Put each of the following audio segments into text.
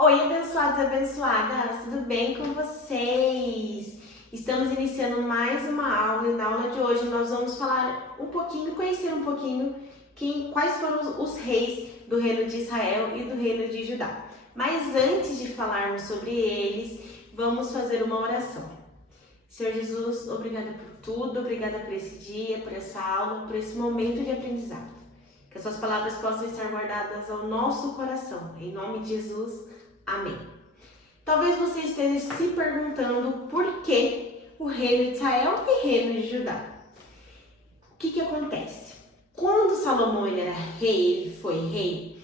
Oi, abençoados e abençoadas, tudo bem com vocês? Estamos iniciando mais uma aula e na aula de hoje nós vamos falar um pouquinho, conhecer um pouquinho quais foram os reis do reino de Israel e do reino de Judá. Mas antes de falarmos sobre eles, vamos fazer uma oração. Senhor Jesus, obrigada por tudo, obrigada por esse dia, por essa aula, por esse momento de aprendizado. Que as suas palavras possam estar guardadas ao nosso coração. Em nome de Jesus, amém. Talvez você esteja se perguntando por que o reino de Israel e o reino de Judá. O que acontece? Quando Salomão ele foi rei,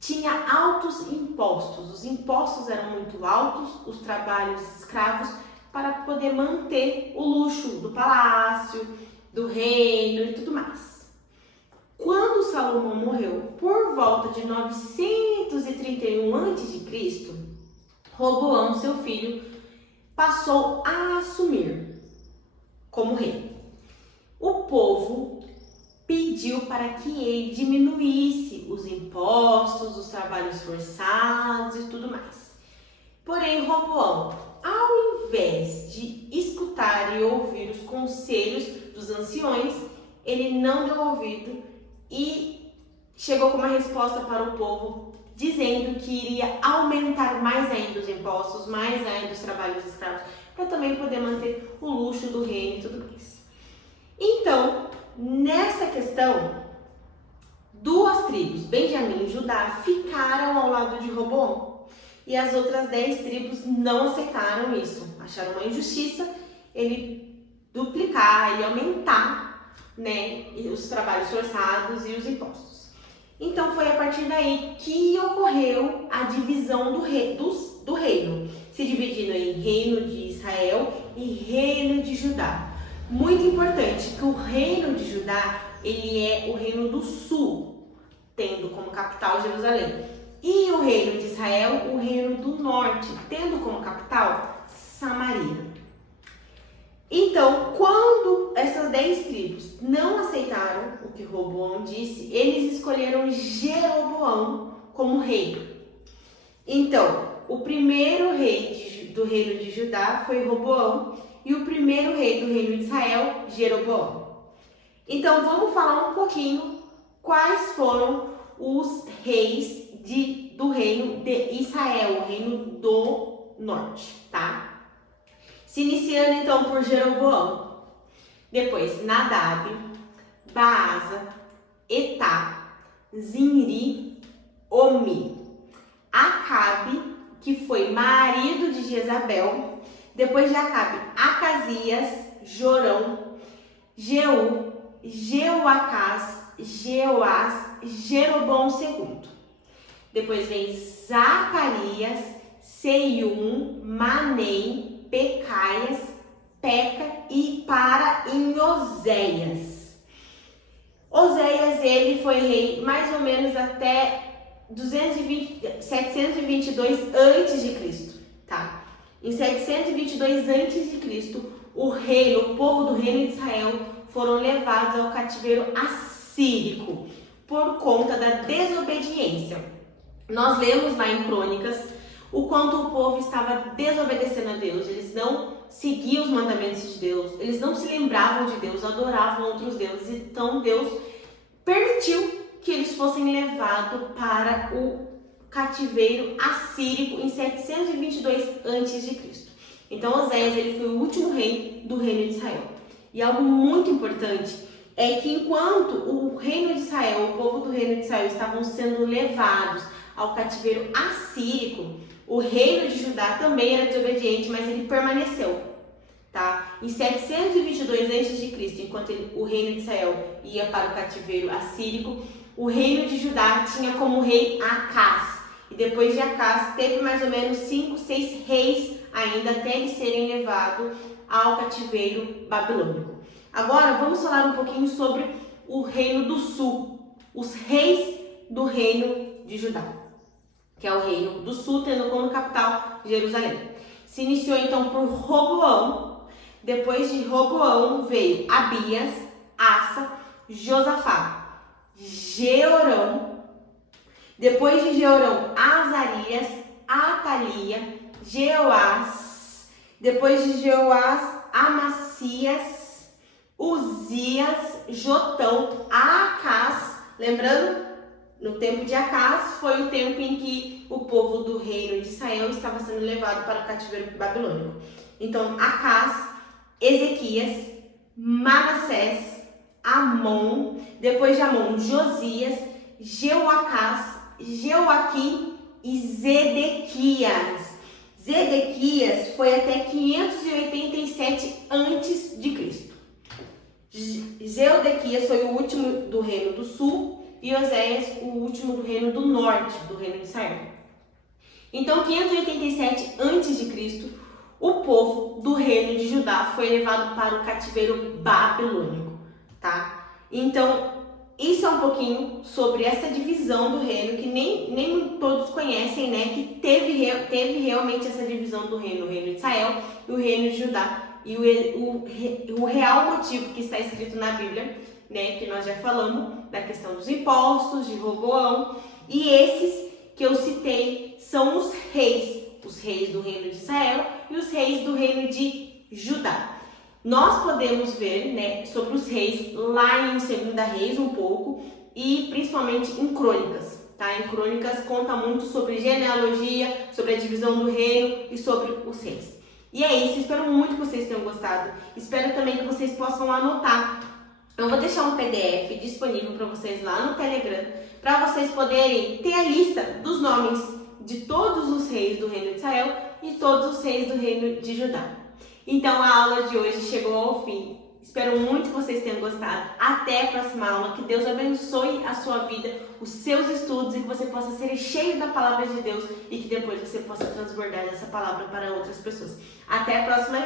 tinha altos impostos. Os impostos eram muito altos, os trabalhos escravos, para poder manter o luxo do palácio, do reino e tudo mais. Quando Salomão morreu, por volta de 931 a.C., Roboão, seu filho, passou a assumir como rei. O povo pediu para que ele diminuísse os impostos, os trabalhos forçados e tudo mais. Porém, Roboão, ao invés de escutar e ouvir os conselhos dos anciões, ele não deu ouvido e chegou com uma resposta para o povo, dizendo que iria aumentar mais ainda os impostos, mais ainda os trabalhos escravos, para também poder manter o luxo do reino e tudo mais. Então, nessa questão, duas tribos, Benjamim e Judá, ficaram ao lado de Roboão. E as outras 10 tribos não aceitaram isso. Acharam uma injustiça ele duplicar, ele aumentar, os trabalhos forçados e os impostos. Então foi a partir daí que ocorreu a divisão do reino, se dividindo em reino de Israel e reino de Judá. Muito importante que o reino de Judá, ele é o reino do sul, tendo como capital Jerusalém. E o reino de Israel, o reino do norte, tendo como capital Samaria. Então, quando essas 10 tribos não aceitaram o que Roboão disse, eles escolheram Jeroboão como rei. Então, o primeiro rei do reino de Judá foi Roboão e o primeiro rei do reino de Israel, Jeroboão. Então, vamos falar um pouquinho quais foram os reis do reino de Israel, o reino do norte, tá? Se iniciando então por Jeroboão, depois Nadab, Baasa, Etá, Zinri, Omi, Acabe, que foi marido de Jezabel, depois de Acabe, Acasias, Jorão, Jeú, Jeoacás, Jeoás, Jeroboão II. Depois vem Zacarias, Seium, Maném, Pecaias, Peca e para em Oséias. Oséias, ele foi rei mais ou menos até 722 a.C., tá? Em 722 a.C., o povo do reino de Israel foram levados ao cativeiro assírico por conta da desobediência. Nós lemos lá em Crônicas o quanto o povo estava desobedecendo a Deus, eles não seguiam os mandamentos de Deus, eles não se lembravam de Deus, adoravam outros deuses, então Deus permitiu que eles fossem levados para o cativeiro assírico em 722 a.C. Então Oséias ele foi o último rei do reino de Israel. E algo muito importante é que enquanto o reino de Israel, o povo do reino de Israel estavam sendo levados ao cativeiro assírico, o reino de Judá também era desobediente, mas ele permaneceu, tá? Em 722 a.C., enquanto o reino de Israel ia para o cativeiro assírico, o reino de Judá tinha como rei Acás. E depois de Acás, teve mais ou menos 5, 6 reis ainda até eles serem levados ao cativeiro babilônico. Agora, vamos falar um pouquinho sobre o reino do sul, os reis do reino de Judá, que é o reino do sul, tendo como capital Jerusalém. Se iniciou então por Roboão, depois de Roboão veio Abias, Asa, Josafá, Jeorão, depois de Jeorão, Azarias, Atalia, Jeoás, depois de Jeoás, Amacias, Uzias, Jotão, Acás. Lembrando, no tempo de Acás foi o tempo em que o povo do reino de Israel estava sendo levado para o cativeiro babilônico. Então, Acás, Ezequias, Manassés, Amon, depois de Amon, Josias, Jeoacás, Jeoaquim e Zedequias. Zedequias foi até 587 a.C. Zedequias foi o último do reino do sul e Oséias o último do reino do norte, do reino de Israel. Então, 587 a.C., o povo do reino de Judá foi levado para o cativeiro babilônico, tá? Então, isso é um pouquinho sobre essa divisão do reino, que nem todos conhecem, né? Que teve realmente essa divisão do reino, o reino de Israel e o reino de Judá. E o real motivo que está escrito na Bíblia, né? Que nós já falamos, da questão dos impostos, de Roboão. E esses que eu citei são os reis do reino de Israel e os reis do reino de Judá. Nós podemos ver, né, sobre os reis lá em 2 Reis um pouco e principalmente em Crônicas, tá? Em Crônicas conta muito sobre genealogia, sobre a divisão do reino e sobre os reis. E é isso, espero muito que vocês tenham gostado. Espero também que vocês possam anotar. Eu vou deixar um PDF disponível para vocês lá no Telegram, para vocês poderem ter a lista dos nomes de todos os reis do reino de Israel e todos os reis do reino de Judá. Então a aula de hoje chegou ao fim. Espero muito que vocês tenham gostado. Até a próxima aula. Que Deus abençoe a sua vida, os seus estudos e que você possa ser cheio da palavra de Deus e que depois você possa transbordar essa palavra para outras pessoas. Até a próxima